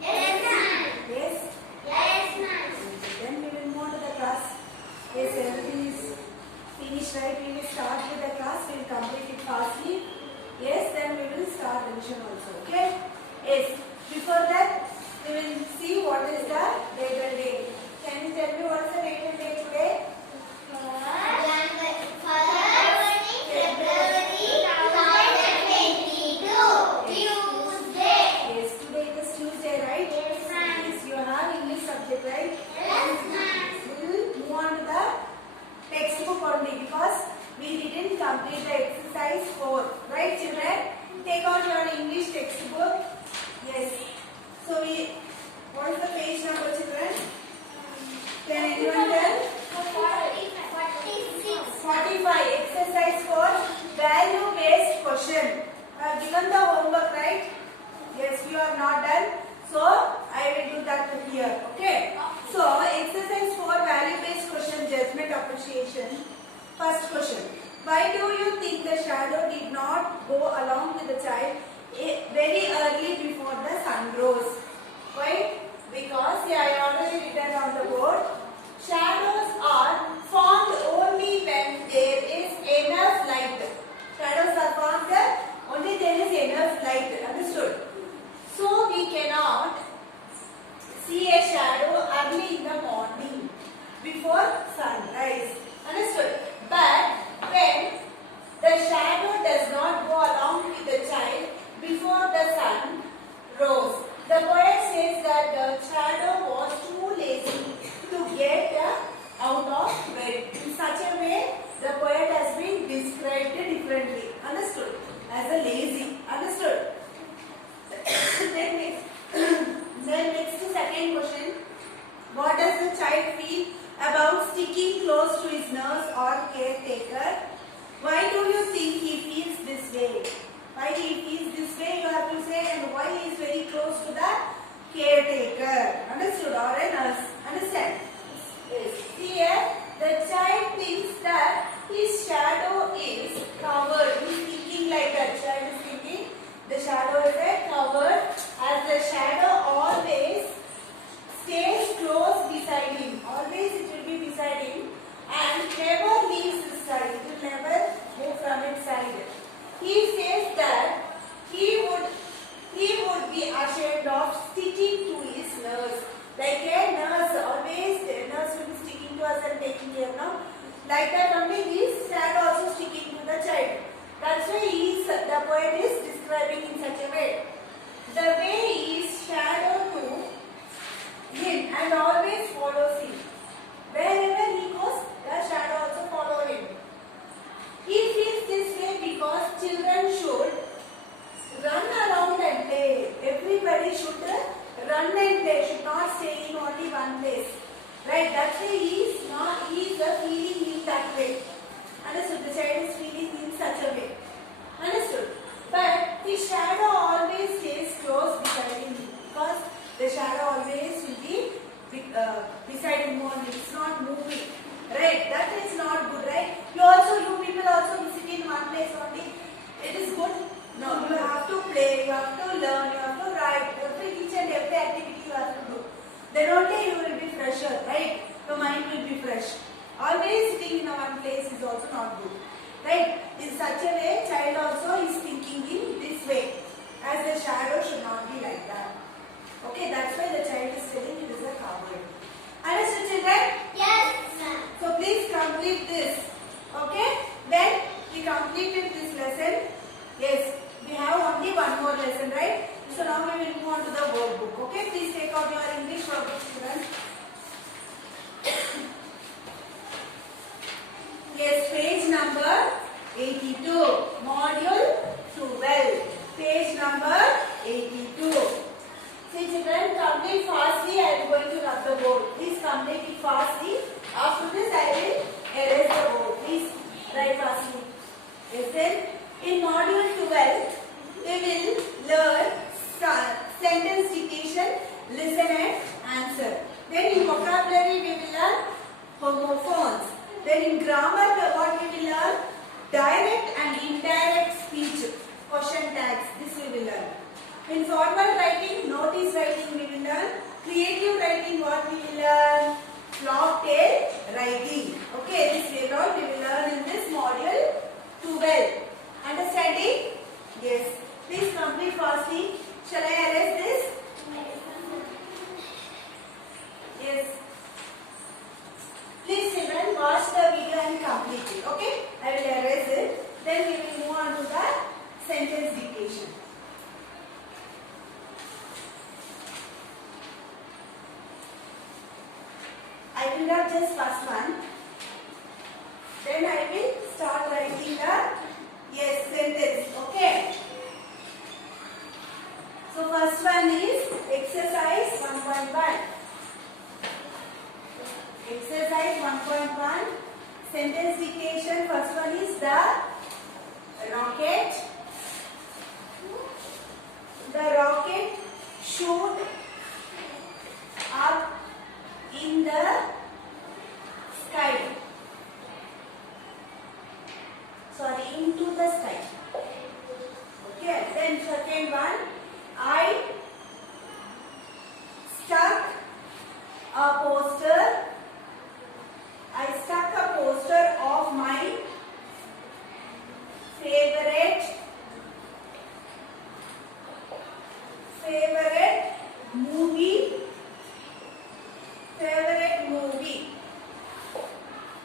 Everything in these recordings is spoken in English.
Yes, ma'am. Yes? Yes, ma'am. Then we will move on to the class. Yes, everything is finished, right? We will start with the class. We will complete it fastly. Yes, then we will start revision also. Okay? Yes. Before that, we will see what is the date and day. Can you tell me what is the date and day today? Yes, today is Tuesday, right? Yes, ma'am. Yes, you have English subject, right? Yes, ma'am. We will move on to the textbook only because we didn't complete the exercise 4. Right, children? Take out your English textbook. Yes. So, what is the page number, children? Can anyone tell? 45. Exercise 4. Value-based question. Given the homework, right? Yes, you have not done. So, I will do that here. Okay. So, exercise 4. Value-based question. Judgment appreciation. First question. Why do you think the shadow did not go along with the child very early before the sun rose? Why? Because I already written on the board. Shadows are formed only when there is enough light. Shadows are formed only there is enough light. Understood? So we cannot see a shadow early in the morning before sunrise. Understood? But when the shadow does not go along with the child before the sun rose, the poet says that the shadow was too lazy to get out of bed. In such a way, the poet has been described differently. Understood? As a lazy. Understood? then next to second question. What does the child feel about sticking close to his nurse or caretaker? Why do you think he feels this way? Why he feels this way, you have to say, and why he is very close to the caretaker. Understood? Or a nurse. Understand? Yes. Here, the child thinks that his shadow is covered. He is thinking like that. Child is thinking the shadow is covered, as the shadow always stays close beside him. Always it will be beside him and never leaves his side. It will never move from its side. He says that he would be ashamed of sticking to his nurse. Like a nurse, always the nurse will be sticking to us and taking care now. Like that only his shadow also sticking to the child. That's why the poet is describing in such a way. The way is shadow to him and always follows him. Wherever he goes, the shadow also follow him. He feels this way because children should run around and play. Everybody should run and play, should not stay in only one place. Right? That's why he is feeling in that way. Understood? The child is feeling in such a way. Understood? But his shadow always stays close beside him because the shadow always will be beside him only. It's not moving. Right? That is not good, right? You people also be sitting in one place only. It is good. No, you have to play, you have to learn, you have to write, each and every activity you have to do. Then only you will be fresher, right? Your mind will be fresh. Always sitting in one place is also not good. Right? In such a way, child also is thinking in this way. As the shadow should not be like that. Okay, that's why the child is telling it is a coward. Understood, children? Yes, ma'am. So please complete this. Okay? Then we completed this lesson. Yes, we have only one more lesson, right? So now we will move on to the workbook. Okay? Please take out your English workbook, students. Yes, page number 82. Module 12. Page number 82. See, children, complete fastly. I am going to rub the board. Please complete it fastly. After this, I will erase the board. Please write fastly. Yes, then in module 12, we will learn sentence dictation, listen and answer. Then in vocabulary, we will learn homophones. Then in grammar, what we will learn? Direct and indirect speech, question tags. This we will learn. In formal writing, notice writing we writing. Okay, this all we will learn in this module 12. Understanding? Yes. Please complete fastly. Shall I erase this? Yes. Please children watch the video and complete it. Okay? I will erase it. Then we will move on to the sentence dictation. I will write just first one. Then I will start writing the sentence. Okay. So first one is exercise 1.1. Exercise 1.1. Sentence dictation. First one is the rocket. The rocket shoot up in the sky. Sorry, into the sky. Okay, then second one, I stuck a poster. I stuck a poster of my favorite movie.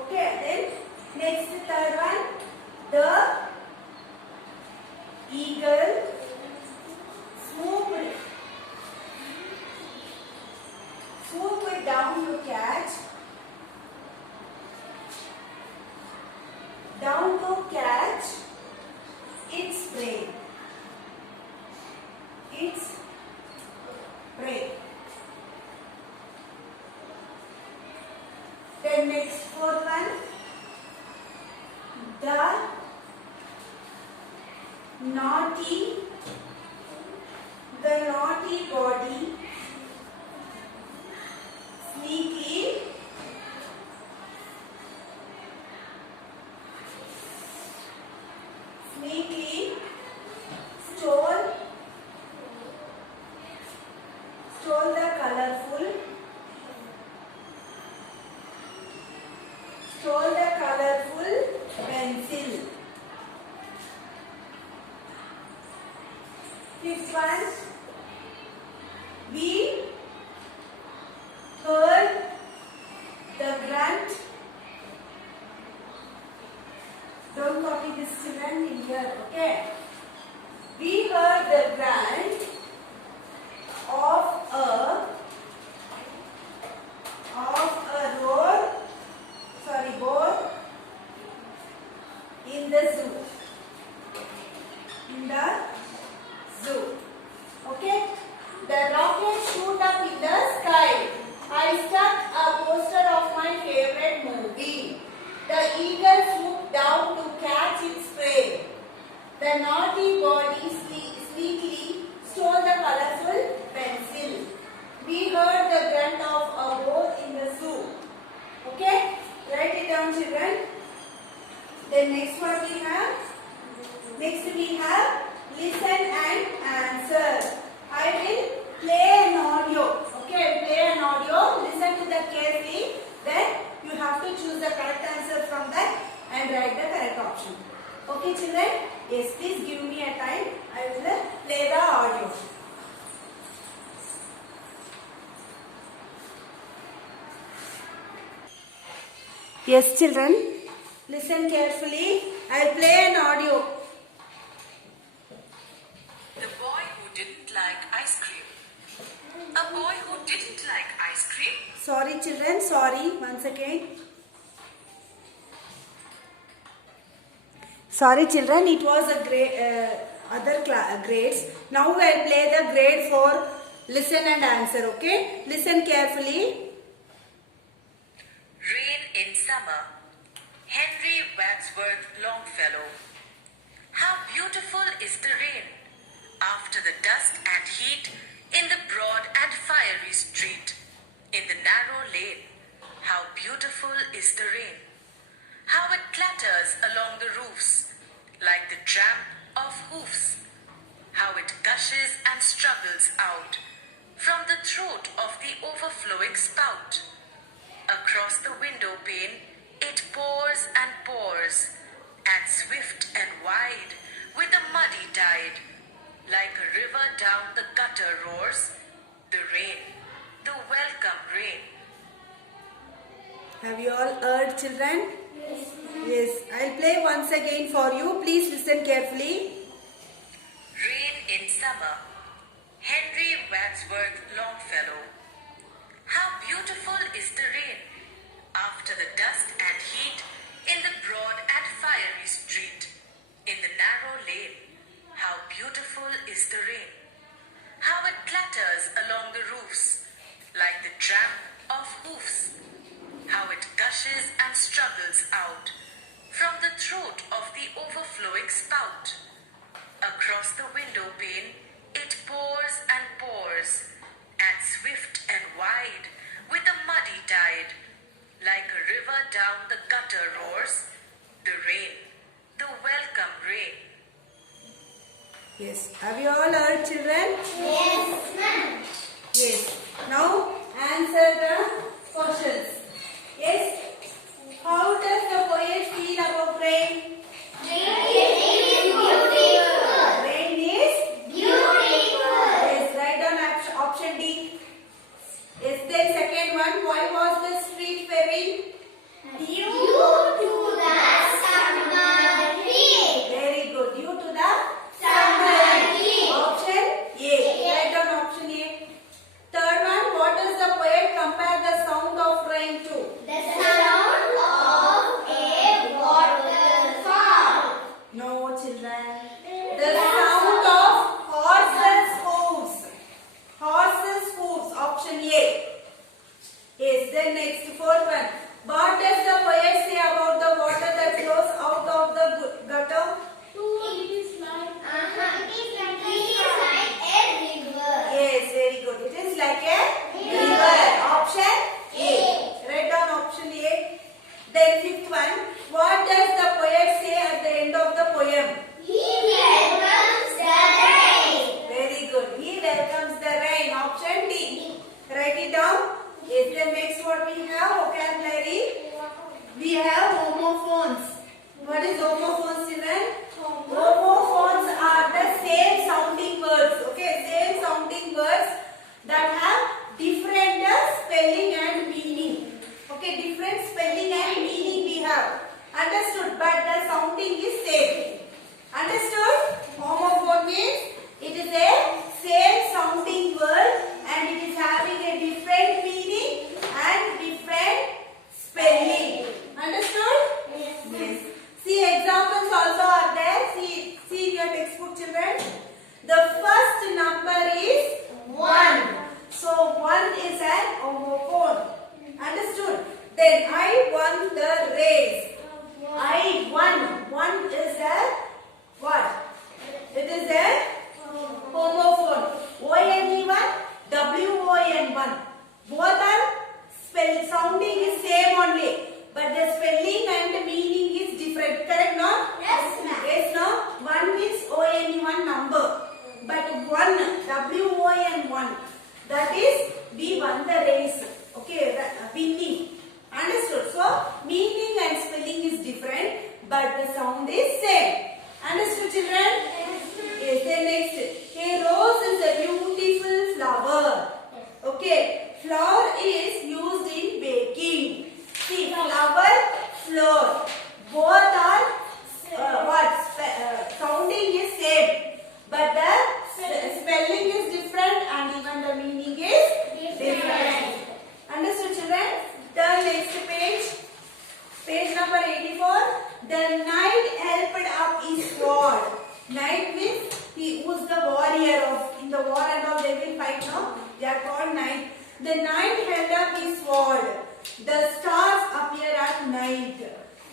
Okay, then next third one, the eagle swooped down to catch its prey. Then next fourth one, the naughty body sneakily stole the colorful pencil. Fifth one, we heard the grunt. Don't copy this children in here, okay? We heard the grunt of a boar in the zoo. Okay? The rocket shoot up in the sky. I stuck a poster of my favorite movie. The eagle swooped down to catch its prey. The naughty body sneakily stole the colorful pencil. We heard the grunt of a boar in the zoo. Okay? Write it down, children. Then next what we have? Next we have listen and answer. I will play an audio. Okay, play an audio. Listen to that carefully. Then you have to choose the correct answer from that and write the correct option. Okay, children? Yes, please give me a time. I will play the audio. Yes, children. Listen carefully. I will play an audio. The boy who didn't like ice cream. A boy who didn't like ice cream. Sorry, children. Sorry. Once again. Sorry, children. It was a other grades. Now I will play the grade for listen and answer. Okay. Listen carefully. Rain in summer. Henry Wadsworth Longfellow. How beautiful is the rain after the dust and heat in the broad and fiery street, in the narrow lane. How beautiful is the rain. How it clatters along the roofs like the tramp of hoofs. How it gushes and struggles out from the throat of the overflowing spout. Across the window pane, it pours and pours, and swift and wide, with a muddy tide. Like a river down the gutter roars, the rain, the welcome rain. Have you all heard, children? Yes. I'll play once again for you. Please listen carefully. Rain in summer. Henry Wadsworth Longfellow. How beautiful is the rain after the dust and heat in the broad and fiery street, in the narrow lane. How beautiful is the rain. How it clatters along the roofs like the tramp of hoofs. How it gushes and struggles out from the throat of the overflowing spout. Across the window pane, it pours and pours, and swift and wide, with a muddy tide. Like a river down the gutter roars, the rain, the welcome rain. Yes. Have you all heard, children? Yes, ma'am. Yes. Now answer the questions. Yes. How does the poet feel about rain? Rain is Beautiful. yes. Write down option D. Yes. Then second one. Why was the street ferry? Due to the summer heat. Very good. Due to the Summer heat. option A. Write down option A. Third one. What does the poet compare the sound of rain to? The sound of a waterfall. No, children. The sound of horses' hooves. Horses' hooves. Option A. Yes. Then next fourth one. What does the poet say about the water that flows out of the gutter? It is like a river. Yes, very good. It is like a river. Option A. Write down option A. Then fifth one. What does the poet say at the end of the poem? He welcomes the rain. Very good. He welcomes the rain. Option D. Write it down. Yes, then next what we have vocabulary. We have homophones. What is homophones, children? Homophones are the same sounding words. Okay, same sounding words that have different spelling and meaning. Okay, different spelling and meaning we have. Understood? But the sounding is same. Understood? Homophone means it is a same sounding word and it is having a different meaning and different spelling. Understood? Yes. See, examples also are there. See in your textbook, children. The first number is 1. So 1 is an homophone. Understood? Then I won the race. I won. 1 is a what? It is a homophone. O-N-E-1, W-O-N-1. Both are sounding is same only, but the spelling and meaning is different. Correct, no? Yes, ma'am. Yes, no? 1 means O-N-E-1 number, but 1, W-O-N-1. That is, we won the race. Okay, winning. Understood? So, meaning and spelling is different, but the sound is same. Understood, children? Yes, then next. A rose is a beautiful flower. Okay, flour is used in baking. See, flour, flour. Both are sounding is same, but the spelling is different and even the meaning is different. Understood, children? Turn next page. Page number 84. The knight helped up his sword. Knight means he was the warrior of in the war and all they will fight, no? They are called knight. The knight held up his sword. The stars appear at night.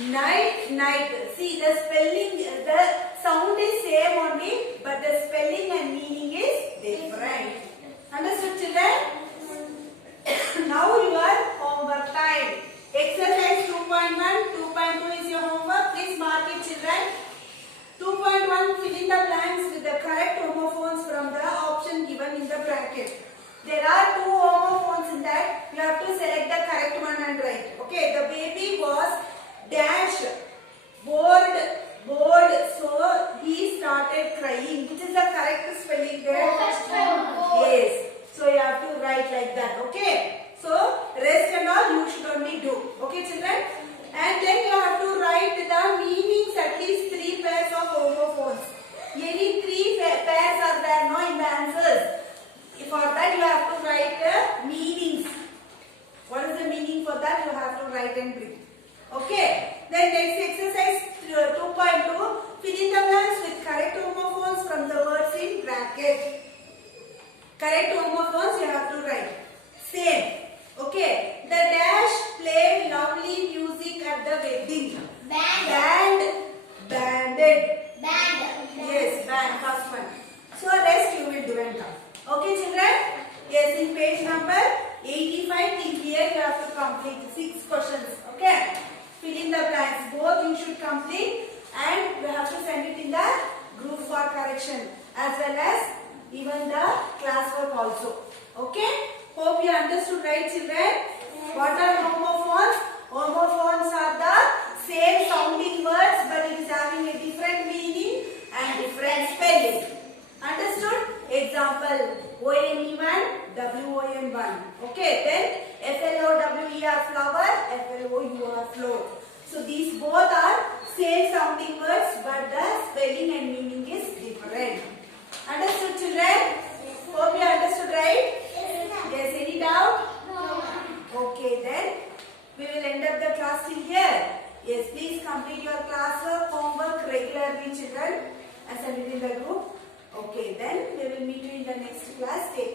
Night, night. See the spelling, the sound is same only, but the spelling and meaning is different. Understood, children? Now your homework time. Exercise 2.1, 2.2 is your homework. Please mark it, children. 2.1, fill in the blanks with the correct homophones from the option given in the bracket. There are two homophones homophones in that, you have to select the correct one and write. Okay, the baby was dash bored, so he started crying. Which is the correct spelling there? First one. Yes. So you have to write like that. Okay. So rest and all you should only do. Okay, children. And then you have to write the meanings, at least 3 pairs of homophones. Any 3 pairs are there, no, in the answers. For that you have to write the meanings. What is the meaning for that? You have to write and bring. Okay. Then next exercise 2.2. Fill in the blanks with correct homophones from the words in bracket. Correct homophones you have to write. Same. Okay. The dash played lovely music at the wedding. Banded. Yes, band, first one. So rest you will do and come. Okay, children? Yes, in page number 85 till here you have to complete 6 questions. Okay? Fill in the blanks. Both you should complete and you have to send it in the group for correction as well as even the classwork also. Okay? Hope you understood, right, children? What are homophones? Homophones are the same sounding words but it is having a different meaning and different spelling. Understood? Example, ONE1, WON1. Okay, then FLOWER flower, FLOUR floor. So these both are same sounding words but the spelling and meaning is different. Understood, children? Hope you understood, right? Yes, any doubt? Okay, then we will end up the class till here. Yes, please complete your classwork, homework regularly, children, and send it in the group. Okay, then we will meet you in the next class. Take